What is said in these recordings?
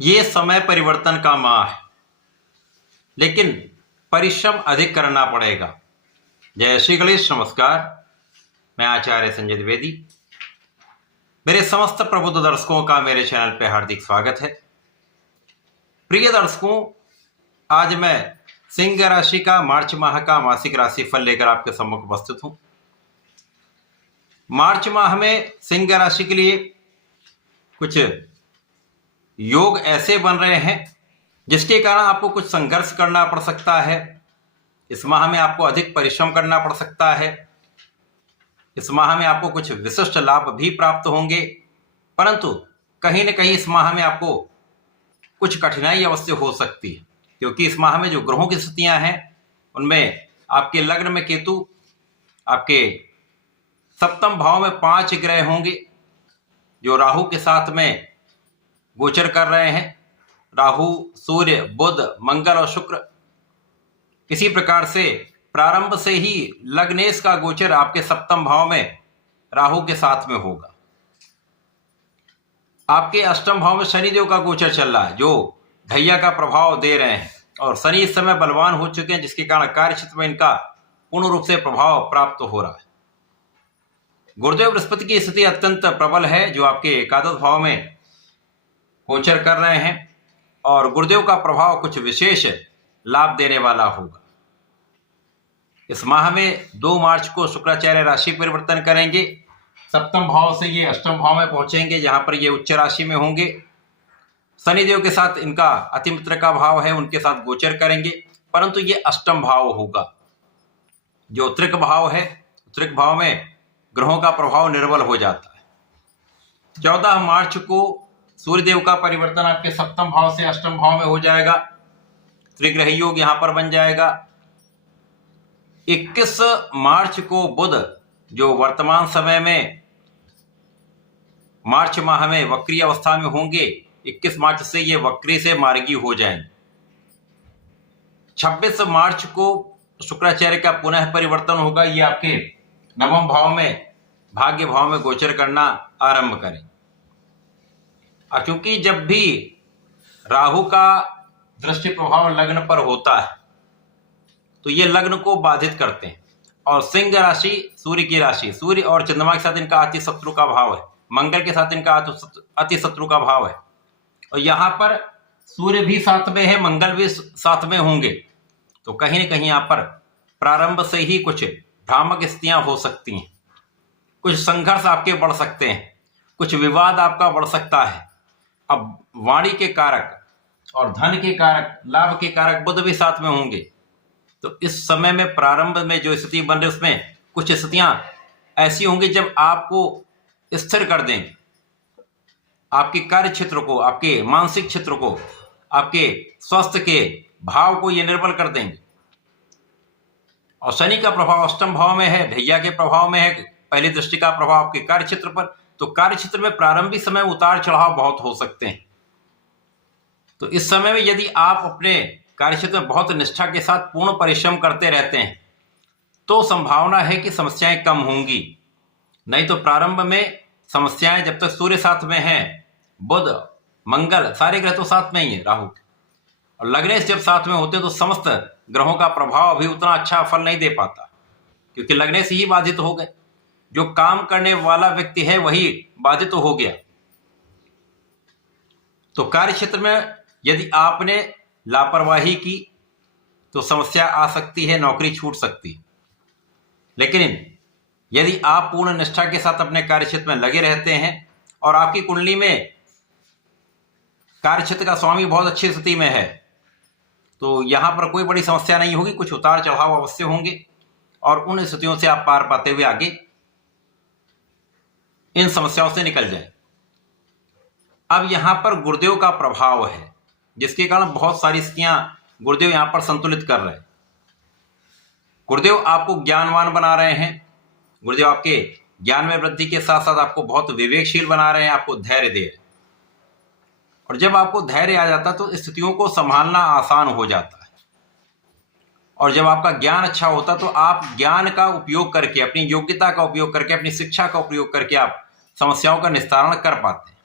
ये समय परिवर्तन का माह है, लेकिन परिश्रम अधिक करना पड़ेगा। जय श्री गणेश। नमस्कार, मैं आचार्य संजय द्विवेदी। मेरे समस्त प्रबुद्ध दर्शकों का मेरे चैनल पे हार्दिक स्वागत है। प्रिय दर्शकों, आज मैं सिंह राशि का मार्च माह का मासिक राशि फल लेकर आपके सम्मुख उपस्थित हूं। मार्च माह में सिंह राशि के लिए कुछ योग ऐसे बन रहे हैं जिसके कारण आपको कुछ संघर्ष करना पड़ सकता है। इस माह में आपको अधिक परिश्रम करना पड़ सकता है। इस माह में आपको कुछ विशिष्ट लाभ भी प्राप्त होंगे, परंतु कहीं न कहीं इस माह में आपको कुछ कठिनाई अवश्य हो सकती है, क्योंकि इस माह में जो ग्रहों की स्थितियां हैं उनमें आपके लग्न में केतु, आपके सप्तम भाव में 5 ग्रह होंगे जो राहु के साथ में गोचर कर रहे हैं। राहु, सूर्य, बुध, मंगल और शुक्र। इसी प्रकार से प्रारंभ से ही लग्नेश का गोचर आपके सप्तम भाव में राहु के साथ में होगा। आपके अष्टम भाव में शनिदेव का गोचर चल रहा है जो ढैया का प्रभाव दे रहे हैं, और शनि इस समय बलवान हो चुके हैं, जिसके कारण कार्य क्षेत्र में इनका पूर्ण रूप से प्रभाव प्राप्त हो रहा है। गुरुदेव बृहस्पति की स्थिति अत्यंत प्रबल है जो आपके एकादश भाव में गोचर कर रहे हैं, और गुरुदेव का प्रभाव कुछ विशेष लाभ देने वाला होगा। इस माह में 2 मार्च को शुक्राचार्य राशि परिवर्तन करेंगे। सप्तम भाव से ये अष्टम भाव में पहुंचेंगे, जहां पर ये उच्च राशि में होंगे। शनिदेव के साथ इनका अतिमित्र का भाव है, उनके साथ गोचर करेंगे, परंतु ये अष्टम भाव होगा। जो त्रिक भाव है, त्रिक भाव में ग्रहों का प्रभाव निर्बल हो जाता है। 14 मार्च को सूर्यदेव का परिवर्तन आपके सप्तम भाव से अष्टम भाव में हो जाएगा। त्रिग्रह योग यहां पर बन जाएगा। 21 मार्च को बुध, जो वर्तमान समय में मार्च माह में वक्री अवस्था में होंगे, 21 मार्च से ये वक्री से मार्गी हो जाएंगे। 26 मार्च को शुक्राचार्य का पुनः परिवर्तन होगा। ये आपके नवम भाव में, भाग्य भाव में गोचर करना आरंभ करें। और क्योंकि जब भी राहु का दृष्टि प्रभाव लग्न पर होता है तो ये लग्न को बाधित करते हैं, और सिंह राशि सूर्य की राशि, सूर्य और चंद्रमा के साथ इनका अति शत्रु का भाव है, मंगल के साथ इनका अति शत्रु का भाव है, और यहां पर सूर्य भी साथ में है, मंगल भी साथ में होंगे। तो कहीं न कहीं यहां पर प्रारंभ से ही कुछ भ्रामक स्थितियां हो सकती हैं, कुछ संघर्ष आपके बढ़ सकते हैं, कुछ विवाद आपका बढ़ सकता है। अब वाणी के कारक और धन के कारक, लाभ के कारक बुध भी साथ में होंगे, तो इस समय में प्रारंभ में जो स्थिति बन रही है उसमें कुछ स्थितियां ऐसी होंगी जब आपको स्थिर कर देंगे, आपके कार्य क्षेत्र को, आपके मानसिक क्षेत्र को, आपके स्वास्थ्य के भाव को ये निर्बल कर देंगे। और शनि का प्रभाव अष्टम भाव में है, ढैया के प्रभाव में है, पहली दृष्टि का प्रभाव आपके कार्य क्षेत्र पर, तो कार्य क्षेत्र में प्रारंभिक समय उतार चढ़ाव बहुत हो सकते हैं। तो इस समय में यदि आप अपने कार्य क्षेत्र में बहुत निष्ठा के साथ पूर्ण परिश्रम करते रहते हैं तो संभावना है कि समस्याएं कम होंगी। नहीं तो प्रारंभ में समस्याएं, जब तक सूर्य साथ में हैं, बुध, मंगल, सारे ग्रह तो साथ में ही है, राहु और लग्नेश जब साथ में होते तो समस्त ग्रहों का प्रभाव भी उतना अच्छा फल नहीं दे पाता, क्योंकि लग्नेश ही बाधित हो गए। जो काम करने वाला व्यक्ति है वही बाधित हो गया। तो कार्य क्षेत्र में यदि आपने लापरवाही की तो समस्या आ सकती है, नौकरी छूट सकती है। लेकिन यदि आप पूर्ण निष्ठा के साथ अपने कार्य क्षेत्र में लगे रहते हैं और आपकी कुंडली में कार्य क्षेत्र का स्वामी बहुत अच्छी स्थिति में है, तो यहां पर कोई बड़ी समस्या नहीं होगी। कुछ उतार चढ़ाव अवश्य होंगे और उन स्थितियों से आप पार पाते हुए आगे इन समस्याओं से निकल जाए। अब यहां पर गुरुदेव का प्रभाव है, जिसके कारण बहुत सारी स्थितियां गुरुदेव यहां पर संतुलित कर रहे हैं। गुरुदेव आपको ज्ञानवान बना रहे हैं। गुरुदेव आपके ज्ञान में वृद्धि के साथ साथ आपको बहुत विवेकशील बना रहे हैं, आपको धैर्य दे रहे हैं। और जब आपको धैर्य आ जाता है तो स्थितियों को संभालना आसान हो जाता है। और जब आपका ज्ञान अच्छा होता तो आप ज्ञान का उपयोग करके, अपनी योग्यता का उपयोग करके, अपनी शिक्षा का उपयोग करके आप समस्याओं का निस्तारण कर पाते हैं।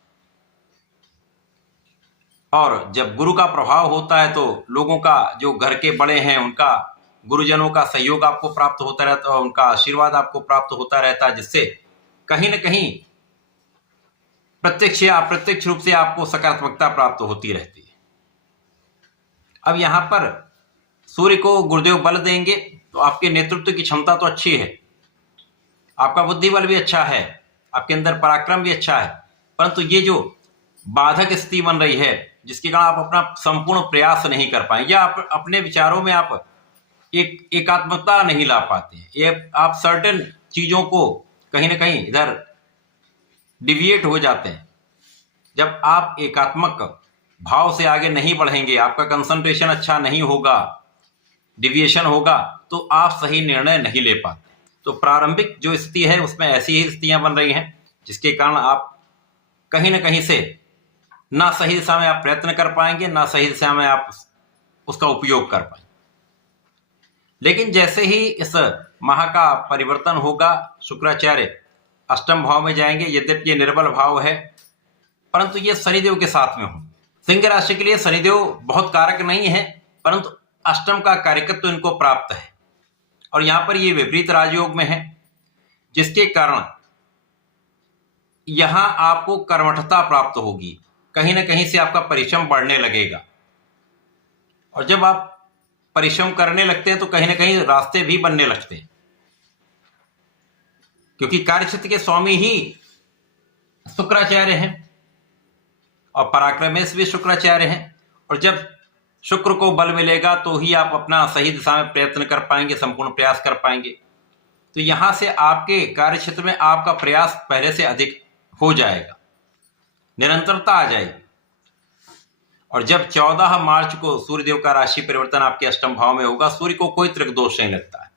और जब गुरु का प्रभाव होता है तो लोगों का, जो घर के बड़े हैं, उनका, गुरुजनों का सहयोग आपको प्राप्त होता रहता है, उनका आशीर्वाद आपको प्राप्त होता रहता है, जिससे कहीं न कहीं प्रत्यक्ष या अप्रत्यक्ष रूप से आपको सकारात्मकता प्राप्त होती रहती है। अब यहाँ पर सूर्य को गुरुदेव बल देंगे तो आपके नेतृत्व की क्षमता तो अच्छी है, आपका बुद्धि बल भी अच्छा है, आपके अंदर पराक्रम भी अच्छा है, परंतु ये जो बाधक स्थिति बन रही है जिसके कारण आप अपना संपूर्ण प्रयास नहीं कर पाएंगे, या आप अपने विचारों में आप एकात्मकता नहीं ला पाते, ये आप सर्टेन चीजों को कहीं ना कहीं इधर डिविएट हो जाते हैं। जब आप एकात्मक भाव से आगे नहीं बढ़ेंगे, आपका कंसंट्रेशन अच्छा नहीं होगा, डिविएशन होगा, तो आप सही निर्णय नहीं ले पाते। तो प्रारंभिक जो स्थिति है उसमें ऐसी ही स्थितियां बन रही हैं जिसके कारण आप कहीं ना कहीं से ना सही दिशा में आप प्रयत्न कर पाएंगे, ना सही दिशा में आप उसका उपयोग कर पाएंगे। लेकिन जैसे ही इस माह का परिवर्तन होगा, शुक्राचार्य अष्टम भाव में जाएंगे, यद्यपि ये निर्बल भाव है परंतु ये शनिदेव के साथ में हो। सिंह राशि के लिए शनिदेव बहुत कारक नहीं है, परंतु अष्टम का कारकत्व इनको प्राप्त है और यहां पर ये विपरीत राजयोग में है, जिसके कारण यहां आपको कर्मठता प्राप्त होगी, कहीं ना कहीं से आपका परिश्रम बढ़ने लगेगा। और जब आप परिश्रम करने लगते हैं तो कहीं ना कहीं रास्ते भी बनने लगते हैं, क्योंकि कार्यक्षेत्र के स्वामी ही शुक्राचार्य हैं और पराक्रमेश भी शुक्राचार्य हैं। और जब शुक्र को बल मिलेगा तो ही आप अपना सही दिशा में प्रयत्न कर पाएंगे, संपूर्ण प्रयास कर पाएंगे। तो यहां से आपके कार्यक्षेत्र में आपका प्रयास पहले से अधिक हो जाएगा, निरंतरता आ जाएगी। और जब 14 मार्च को सूर्यदेव का राशि परिवर्तन आपके अष्टम भाव में होगा, सूर्य को कोई त्रिकदोष नहीं लगता है।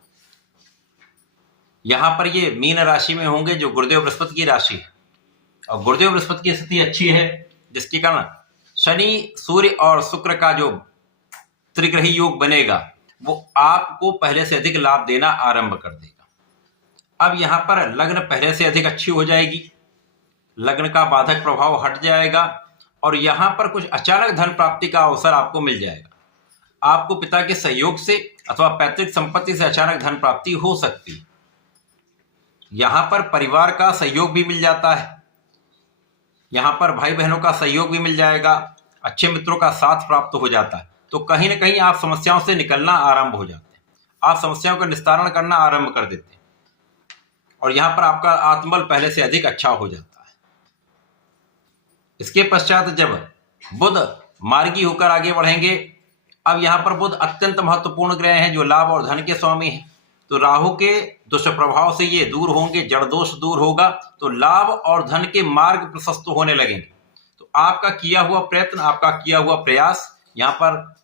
यहां पर ये मीन राशि में होंगे जो गुरुदेव बृहस्पति की राशि है, और गुरुदेव बृहस्पति की स्थिति अच्छी है, जिसके कारण शनि, सूर्य और शुक्र का जो त्रिग्रही योग बनेगा वो आपको पहले से अधिक लाभ देना आरंभ कर देगा। अब यहां पर लग्न पहले से अधिक अच्छी हो जाएगी, लग्न का बाधक प्रभाव हट जाएगा और यहां पर कुछ अचानक धन प्राप्ति का अवसर आपको मिल जाएगा। आपको पिता के सहयोग से अथवा पैतृक संपत्ति से अचानक धन प्राप्ति हो सकती है। यहां पर परिवार का सहयोग भी मिल जाता है, यहां पर भाई बहनों का सहयोग भी मिल जाएगा, अच्छे मित्रों का साथ प्राप्त हो जाता है। तो कहीं ना कहीं आप समस्याओं से निकलना आरंभ हो जाते हैं, आप समस्याओं का निस्तारण करना आरंभ कर देते हैं और यहां पर आपका आत्मबल पहले से अधिक अच्छा हो जाता है। इसके पश्चात जब बुध मार्गी होकर आगे बढ़ेंगे, अब यहां पर बुध अत्यंत महत्वपूर्ण ग्रह हैं जो लाभ और धन के स्वामी हैं। तो राहु के दुष्प्रभाव से ये दूर होंगे, जड़ दोष दूर होगा, तो लाभ और धन के मार्ग प्रशस्त होने लगेंगे। तो आपका किया हुआ प्रयत्न, आपका किया हुआ प्रयास यहां पर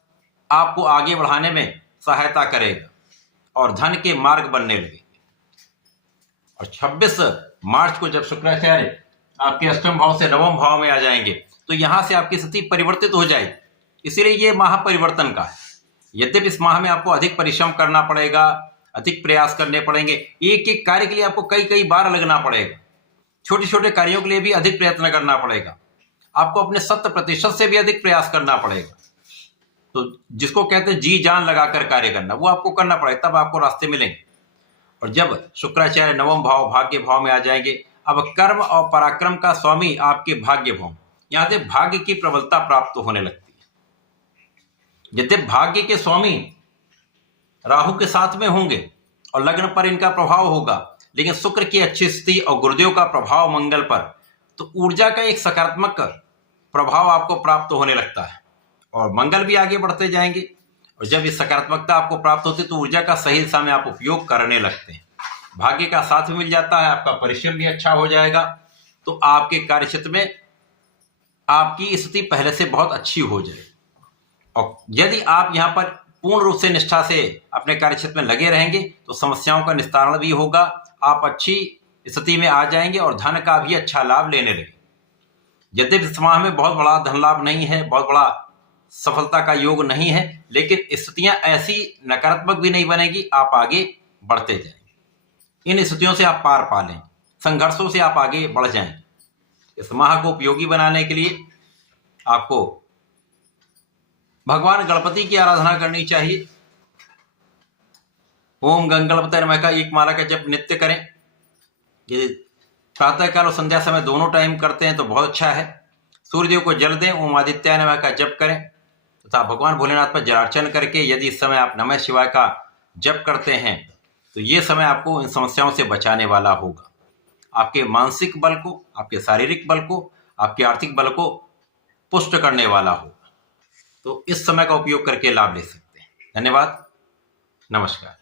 आपको आगे बढ़ाने में सहायता करेगा और धन के मार्ग बनने लगेंगे। और 26 मार्च को जब शुक्राचार्य आपके अष्टम भाव से नवम भाव में आ जाएंगे तो यहां से आपकी स्थिति परिवर्तित हो जाएगी। इसीलिए ये माह परिवर्तन का है। यद्यपि इस माह में आपको अधिक परिश्रम करना पड़ेगा, अधिक प्रयास करने पड़ेंगे, एक एक कार्य के लिए आपको कई कई बार लगना पड़ेगा, छोटे छोटे कार्यों के लिए भी अधिक प्रयत्न करना पड़ेगा, आपको अपने 100% से भी अधिक प्रयास करना पड़ेगा। तो जिसको कहते हैं जी जान लगाकर कार्य करना, वो आपको करना पड़ेगा, तब आपको रास्ते मिलेंगे। और जब शुक्राचार्य नवम भाव भाग्य भाव में आ जाएंगे, अब कर्म और पराक्रम का स्वामी आपके भाग्य भाव, यहां से भाग्य की प्रबलता प्राप्त होने लगती है। यद्यपि भाग्य के स्वामी राहु के साथ में होंगे और लग्न पर इनका प्रभाव होगा, लेकिन शुक्र की अच्छी स्थिति और गुरुदेव का प्रभाव मंगल पर, तो ऊर्जा का एक सकारात्मक प्रभाव आपको प्राप्त होने लगता है और मंगल भी आगे बढ़ते जाएंगे। और जब इस सकारात्मकता आपको प्राप्त होती है तो ऊर्जा का सही दिशा में आप उपयोग करने लगते हैं, भाग्य का साथ भी मिल जाता है, आपका परिश्रम भी अच्छा हो जाएगा। तो आपके कार्यक्षेत्र में आपकी स्थिति पहले से बहुत अच्छी हो जाएगी। और यदि आप यहाँ पर पूर्ण रूप से निष्ठा से अपने कार्यक्षेत्र में लगे रहेंगे तो समस्याओं का निस्तारण भी होगा, आप अच्छी स्थिति में आ जाएंगे और धन का भी अच्छा लाभ लेने लगेंगे। यद्यपि इस माह में बहुत बड़ा धन लाभ नहीं है, बहुत बड़ा सफलता का योग नहीं है, लेकिन स्थितियां ऐसी नकारात्मक भी नहीं बनेगी, आप आगे बढ़ते जाएंगे। इन स्थितियों से आप पार पा लें, संघर्षों से आप आगे बढ़ जाएंगे। इस माह को उपयोगी बनाने के लिए आपको भगवान गणपति की आराधना करनी चाहिए। ओम गंग गणपतये नमः का एक माला का जप नित्य करें। ये प्रातःकाल और संध्या समय दोनों टाइम करते हैं तो बहुत अच्छा है। सूर्यदेव को जल दें, ओम आदित्याय नमः का जप करें तथा भगवान भोलेनाथ पर जलार्चन करके यदि इस समय आप नमः शिवाय का जप करते हैं तो ये समय आपको इन समस्याओं से बचाने वाला होगा। आपके मानसिक बल को, आपके शारीरिक बल को, आपके आर्थिक बल को पुष्ट करने वाला होगा। तो इस समय का उपयोग करके लाभ ले सकते हैं। धन्यवाद, नमस्कार।